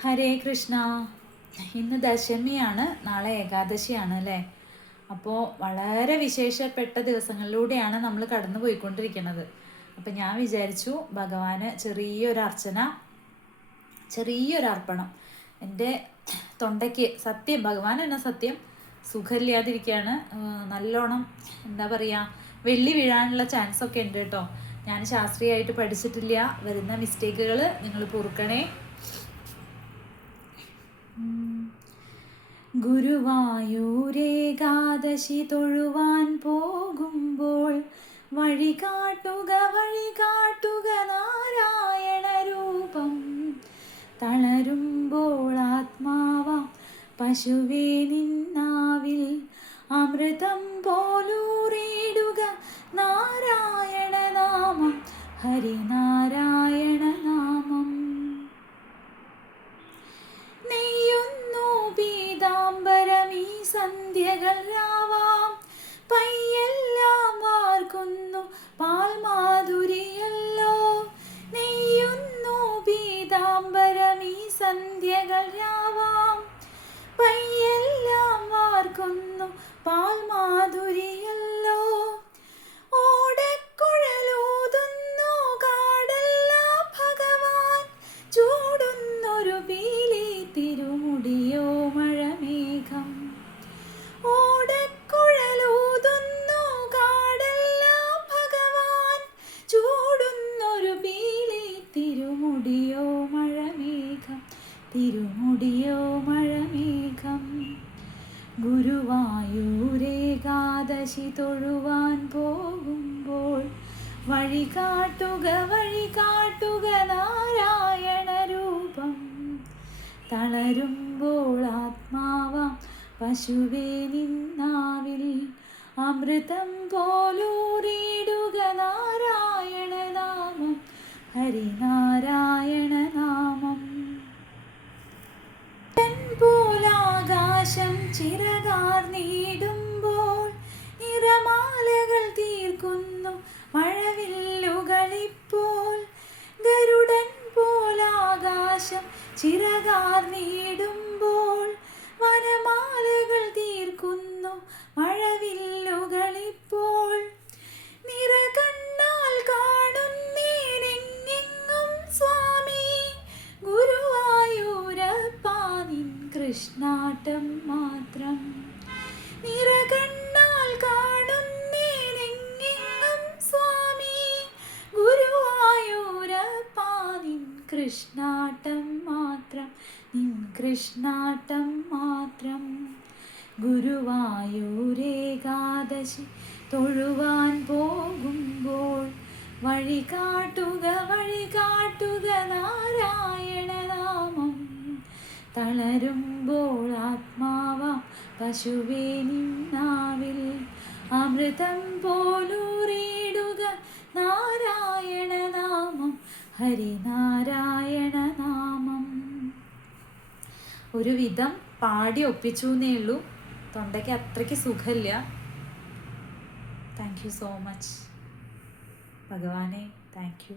ഹരേ കൃഷ്ണ. ഇന്ന് ദശമിയാണ്, നാളെ ഏകാദശിയാണ് അല്ലേ. അപ്പോൾ വളരെ വിശേഷപ്പെട്ട ദിവസങ്ങളിലൂടെയാണ് നമ്മൾ കടന്നു പോയിക്കൊണ്ടിരിക്കുന്നത്. അപ്പം ഞാൻ വിചാരിച്ചു ഭഗവാന് ചെറിയൊരർപ്പണം. എൻ്റെ തൊണ്ടയ്ക്ക് സത്യം, ഭഗവാൻ എന്നെ സത്യം സുഖമില്ലാതിരിക്കുകയാണ്. നല്ലോണം എന്താ പറയുക, വെള്ളി വീഴാനുള്ള ചാൻസ് ഒക്കെ ഉണ്ട് കേട്ടോ. ഞാൻ ശാസ്ത്രീയമായിട്ട് പഠിച്ചിട്ടില്ല, വരുന്ന മിസ്റ്റേക്കുകൾ നിങ്ങൾ പൊറുക്കണേ. ഗുരുവായൂരേകാദശി തൊഴുവാൻ പോകുമ്പോൾ വഴി കാട്ടുക നാരായണ രൂപം. തളരുമ്പോൾ ആത്മാവാം പശുവേ നിന്നാവിൽ അമൃതം പോലൂറിയിടുക നാരായണ നാമം, ഹരിനാരായണ നാമം. നെയ്യുന്നു പീതാംബരമീ സന്ധ്യകൾ രാവാം, പയ്യെല്ലാം വാർക്കുന്നു പാൽമാധുരിയല്ലോ. നെയ്യുന്നു പീതാംബരമീ സന്ധ്യകൾ രാവാം, പയ്യെല്ലാം വാർക്കുന്നു പാൽമാധുരിയല്ലോ. ഓടക്കുഴലൂതുന്നു കാടെല്ലാം ഭഗവാൻ, ചൂടുന്നൊരു പീലി തിരുമുടിയോ മഴമേഘം. ഓടക്കുഴലൂതുന്നു കാടെല്ലാം ഭഗവാൻ, ചൂടുന്നൊരു പീലി തിരുമുടിയോ മഴമേഘം, തിരുമുടിയോ മഴമേഘം. ഗുരുവായൂരേകാദശി തൊഴുവാൻ പോകുമ്പോൾ വഴി കാട്ടുക നാരായണ രൂപം. തളരുമ്പോൾ ആത്മാവാം പശുവേ നിന്നാവിൽ അമൃതം പോലൂറിയിടുക നാരായണ നാമം, ഹരിനാരായണ നാമം. പോലാകാശം ചിറകാർന്നിടുമ്പോൾ നിറമാലകൾ തീർക്കുന്നു മഴവില്ലുകളിപ്പോൾ. ഗരുഡൻ പോലാകാശം ചിറകാർന്നിടുമ്പോൾ വനമാലകൾ തീർക്കുന്നു മഴവില്ലുകളിപ്പോൾ. നിറകണ്ണാൽ കാണുന്നേനെങ്ങെങ്ങും സ്വാമി, ഗുരുവായൂരപ്പ നിൻ കൃഷ്ണാട്ടം മാത്രം. നിറകണ്ണാൽ കാണുന്നേനെങ്ങെങ്ങും സ്വാമി, ഗുരുവായൂരപ്പ നിൻ കൃഷ്ണാട്ടം മാത്രം, നിൻ കൃഷ്ണാട്ടം മാത്രം. ഗുരുവായൂരേകാദശി തൊഴുവാൻ പോകുമ്പോൾ വഴി കാട്ടുക നാരായണ നാമം. തളരുമ്പോൾ ആത്മാവാം പശുവേ നിന്നാവിൽ അമൃതം പോലൂറിയിടുക നാരായണ നാമം, ഹരിനാരായണ നാമം. ഒരുവിധം പാടി ഒപ്പിച്ചു എന്നേ ഉള്ളൂ, തൊണ്ടയ്ക്ക് അത്രയ്ക്ക് സുഖമില്ല. താങ്ക് യു സോ മച്ച് ഭഗവാനെ, താങ്ക് യു.